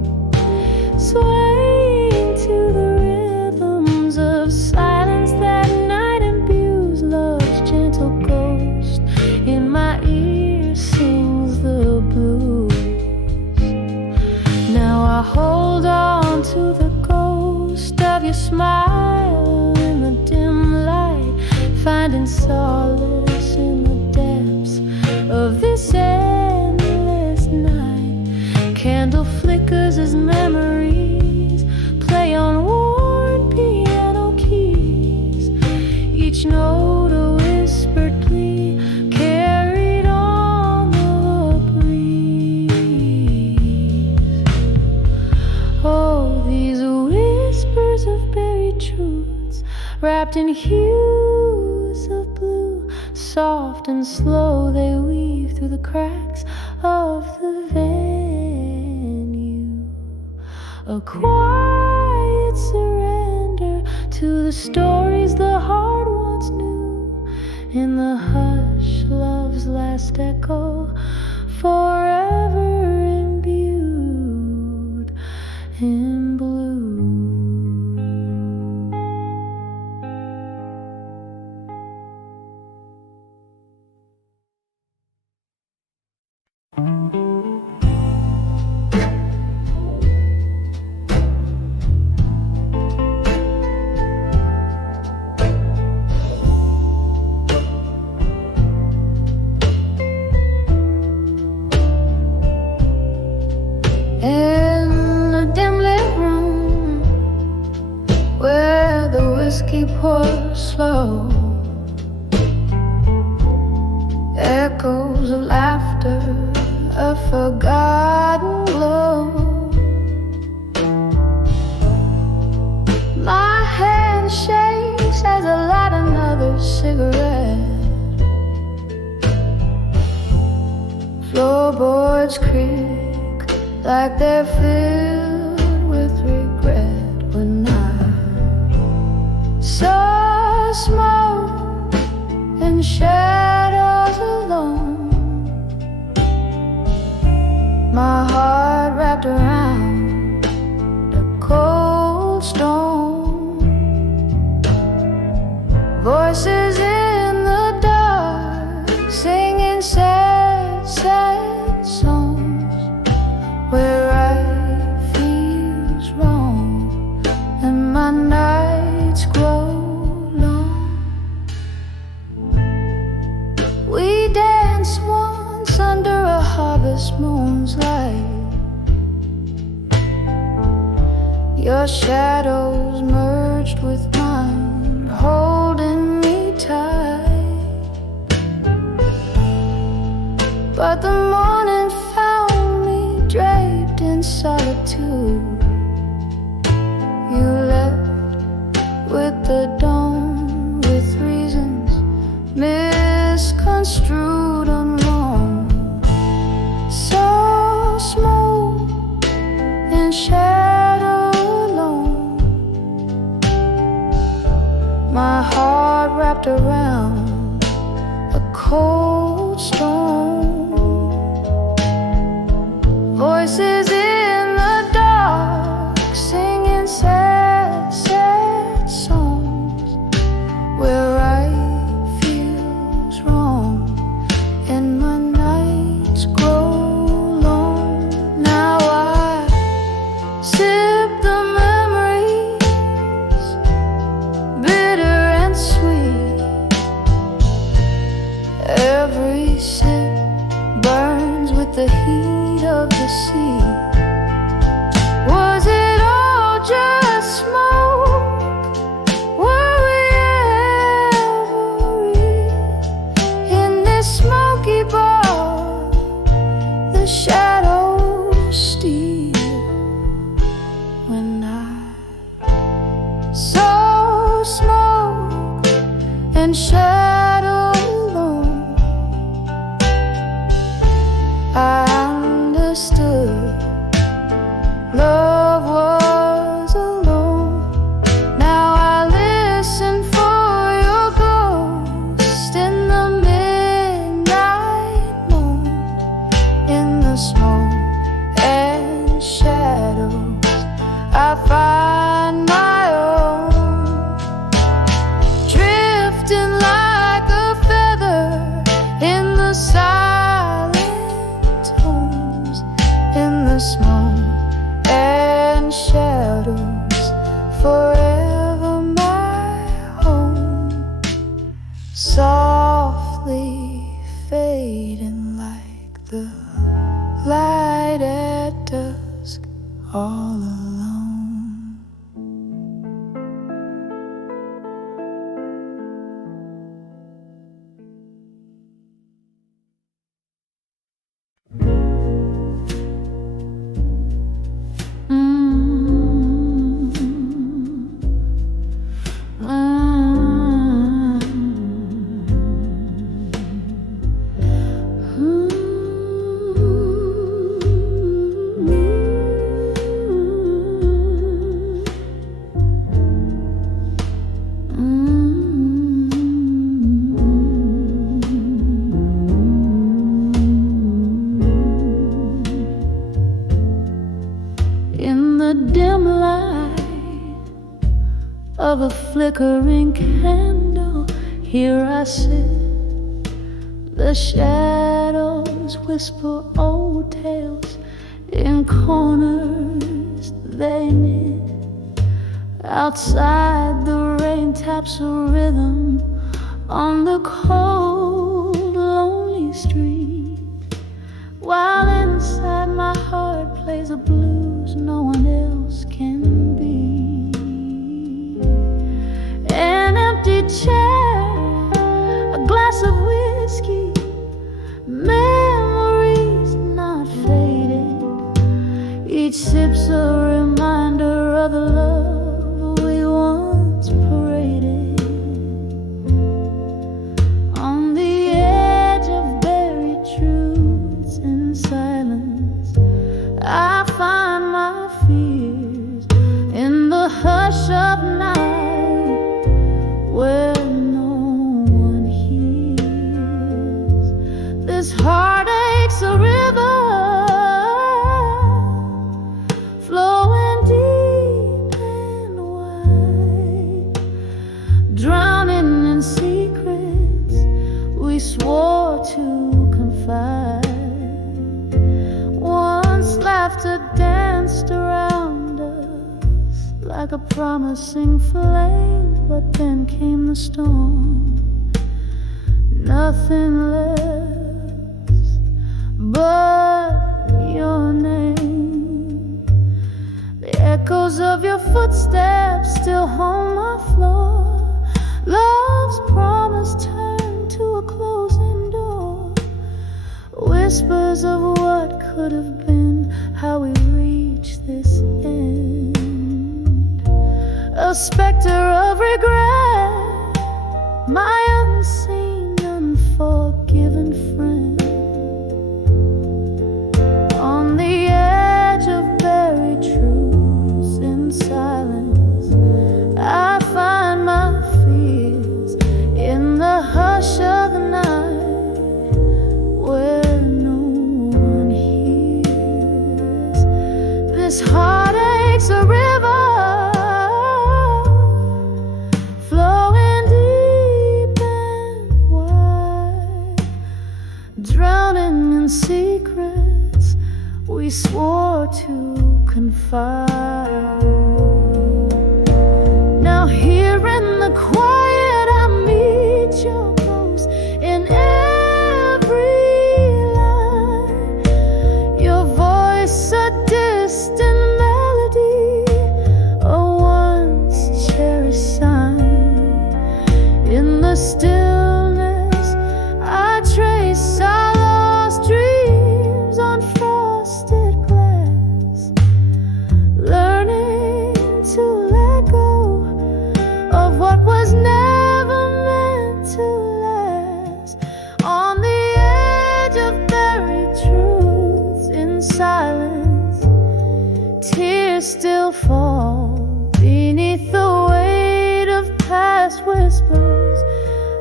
swaying to the rhythms of silence that night imbues love's gentle ghost. In my ear sings the blues. Now I hold on to the ghost of your smile in the dim light, finding solace in the depths of this endless night. Candle flickers as memories play on worn piano keys, each note a whispered plea carried on the breeze. Oh, these whispers wrapped in hues of blue. Soft and slow they weave through the cracks of the venue. A quiet surrender to the stories the heart once knew. In the hush, love's last echo, forever imbued in blue. Whiskey pours slow, echoes of laughter, a forgotten glow. My hand shakes as I light another cigarette. Floorboards creak like they're filled with regret when I saw smoke and shadows alone. My heart wrapped around the cold stone. Voices in the dark singing sad, sad songs where right feels wrong and my nights grow long. We danced once under a harvest moon's light. Your shadows merged with mine, holding me tight. But the morning found me draped in solitude. You left with the dawn, with reasons misconstrued and wrong. So smoke and shadow alone. My heart wrapped around a cold stone. Voices in the dark singing sad, sad songs where right feels wrong and my nights grow long. Now I sip the memories, bitter and sweet. Every sip burns with the heat of the sea. Was it all just smoke? Were we ever real? In this smoky bar, the shadows steal. When I saw smoke and shadow alone, I understood love was alone. Now I listen for your ghost in the midnight moon, in the smoke and shadows. I find my own, drifting like a feather in the silent homes, in the smoke and shadows, forever my home. Softly fading like the light at dusk, all alone. dim light of a flickering candle. Here I sit, the shadows whisper old tales. In corners they knit. Outside the rain taps a rhythm on the cold, lonely street, while inside my heart plays a blues no one else can be. An empty chair, a glass of whiskey, memories not faded. Each sip's a reminder of the love we once paraded. On the edge of buried truths in silence, I find my fears in the hush of night, where no one hears. This heartache's a river, flowing deep and wide, drowning in secrets we swore to confide. Once laughter danced around us like a promising flame, but then came the storm. Nothing left but your name. The echoes of your footsteps still haunt my floor. Love's promise turned to a closing door. Whispers of what could have been, how we reached this end. A specter of regret, my unseen, unforgiven friend. On the edge of buried truths in silence, I find my fears in the hush of the night, where no one hears. This heartache's a river, flowing deep and wide, drowning in secrets we swore to confide. Now here in the quiet I meet your ghost in every line. Your voice a distant melody, a once cherished sign. In the stillness I trace our lost dreams on frosted glass, learning to let go of what was never meant to last. On the edge of buried truths in silence, tears still fall beneath the weight of past whispers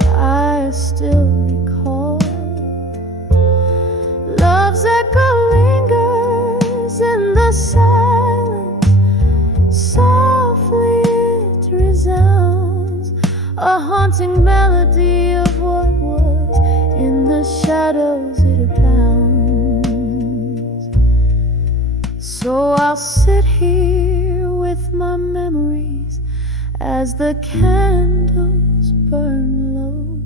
I still recall. Love's echo lingers in the silence, softly it resounds, a haunting melody of what was. In the shadows it abounds. So I'll sit here with my memories as the candles burn low,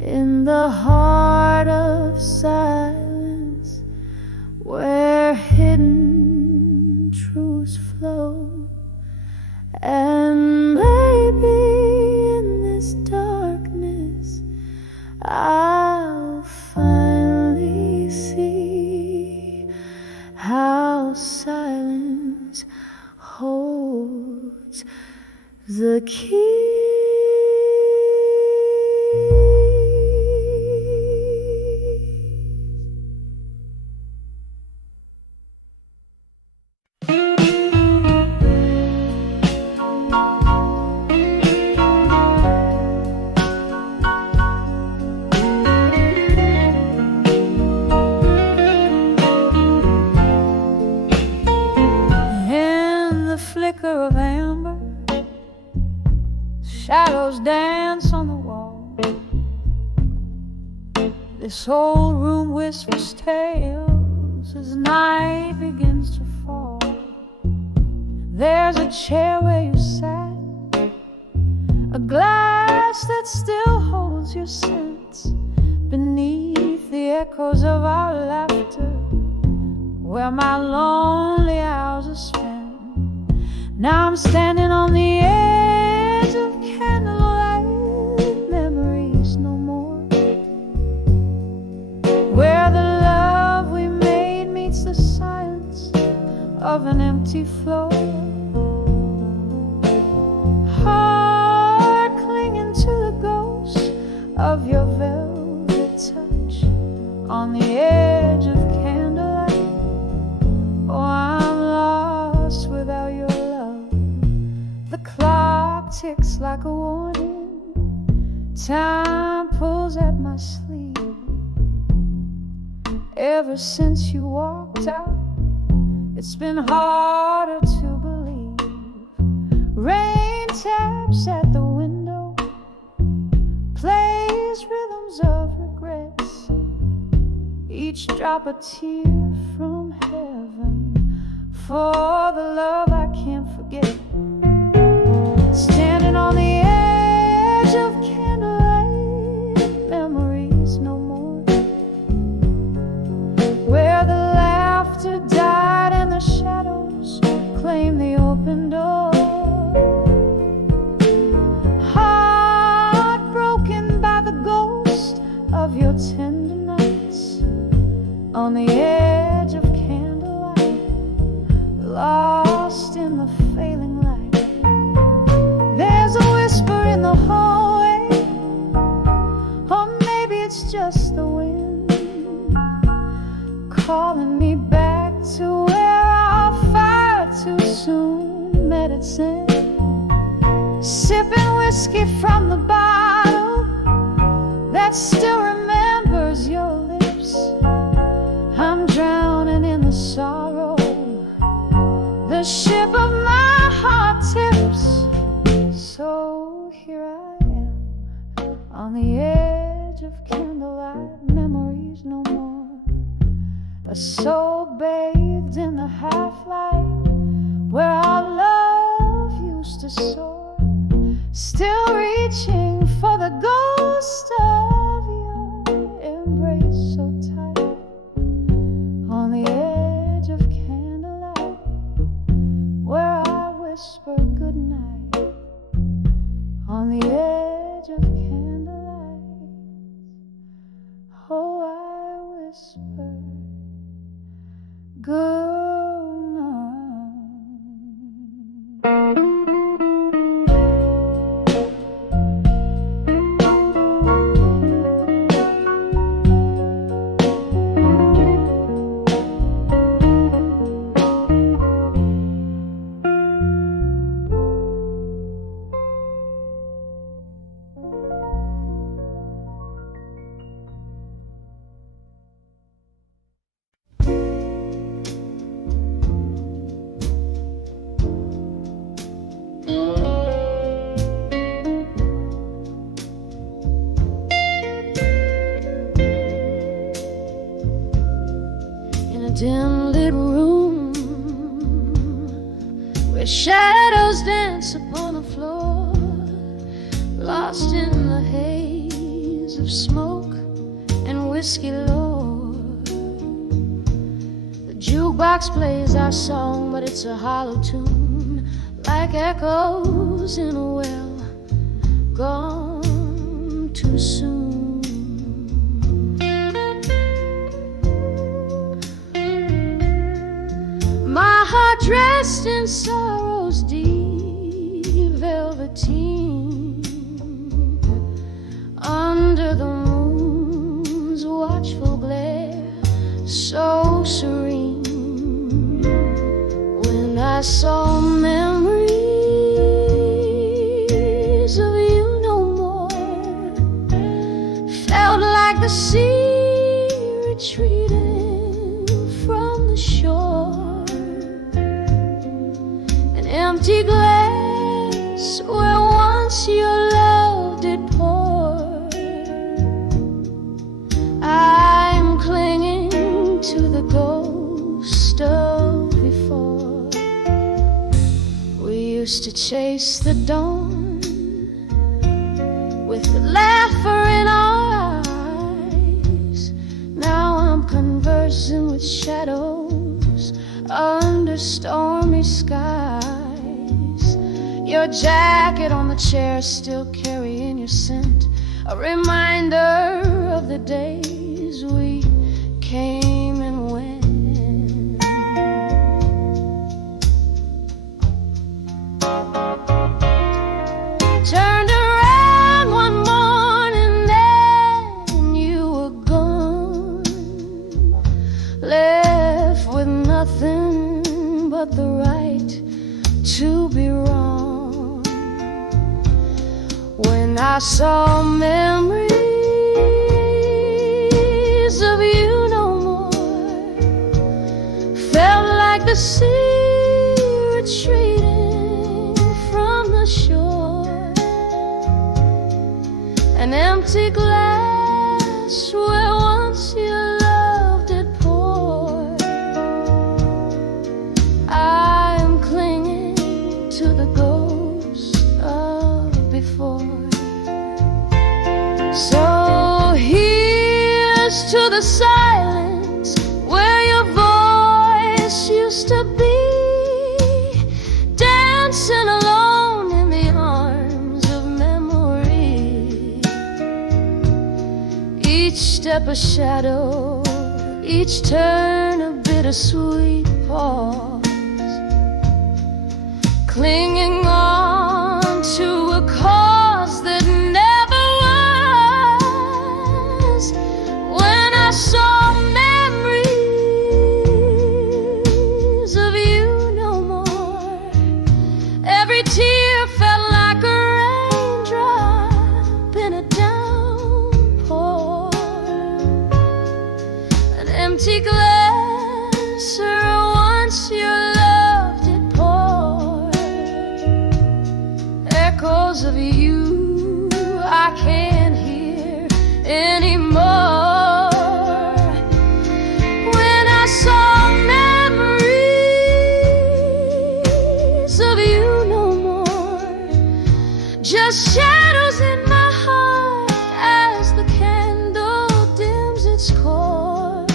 in the heart of silence, where hidden truths flow. And maybe in this darkness I'll finally see how silence holds the key. the flicker of amber. Shadows dance on the wall. This old room whispers tales as night begins to fall. There's a chair where you sat, a glass that still holds your scent, beneath the echoes of our laughter, where my lonely hours are spent. Now I'm standing on the edge of candlelight, memories no more, where the love we made meets the silence of an empty floor. Heart clinging to the ghost of your velvet touch on the edge of candlelight. Oh, I'm lost without your love. The clock ticks like a warning. Time pulls at my sleeve. Ever since you walked out, it's been harder to believe. Rain taps at the window, plays rhythms of regrets, each drop a tear from heaven for the love I can't forget. Standing on the edge of candlelight, memories no more, where the laughter died and the shadows claim the open door. Heartbroken by the ghost of your tender nights on the edge of candlelight, lost in the failing light. There's a whisper in the hallway, or maybe it's just the wind calling me back to where our fire too soon met its end. Sipping whiskey from the bottle that still remembers your lips. I'm drowning in the sorrow. The ship of my heart tips. So here I am on the edge of candlelight, memories no more. A soul bathed in the half-light where our love used to soar, still reaching for the ghost of your embrace so tight. On the edge of candlelight where I whisper goodnight. On the edge of candlelight, oh, I whisper good night. Dim lit room where shadows dance upon the floor, lost in the haze of smoke and whiskey lore. The jukebox plays our song, but it's a hollow tune, like echoes in a well gone too soon. Dressed in sorrow's deep velveteen, under the moon's watchful glare, so serene. When I saw memories of you no more, felt like the sea retreating from the shore. empty glass where once your love did pour. I'm clinging to the ghost of before. We used to chase the dawn with the laughter in our eyes. Now I'm conversing with shadows under stormy skies. Your jacket on the chair still carrying your scent, a reminder of the days we came and went. Turned around one morning and you were gone, left with nothing but the right to be wrong. When I saw memories of you no more, felt like the sea retreating from the shore. An empty glass where once your love did pour. I'm clinging to the ghost of before. So here's to the silence where your voice used to be, dancing alone in the arms of memory. Each step a shadow, each turn a bittersweet pause, clinging on to a cause that never was. When I saw memories of you no more, every tear felt like a raindrop in a downpour. An empty glass where once your love did pour. Echoes of you I can't hear anymore. When I saw memories of you no more, just shadows in my heart as the candle dims its core.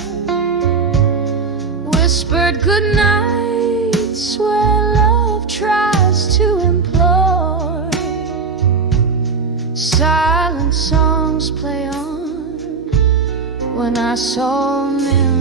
Whispered goodnights where love tries to implore. Silent songs play on when I saw memories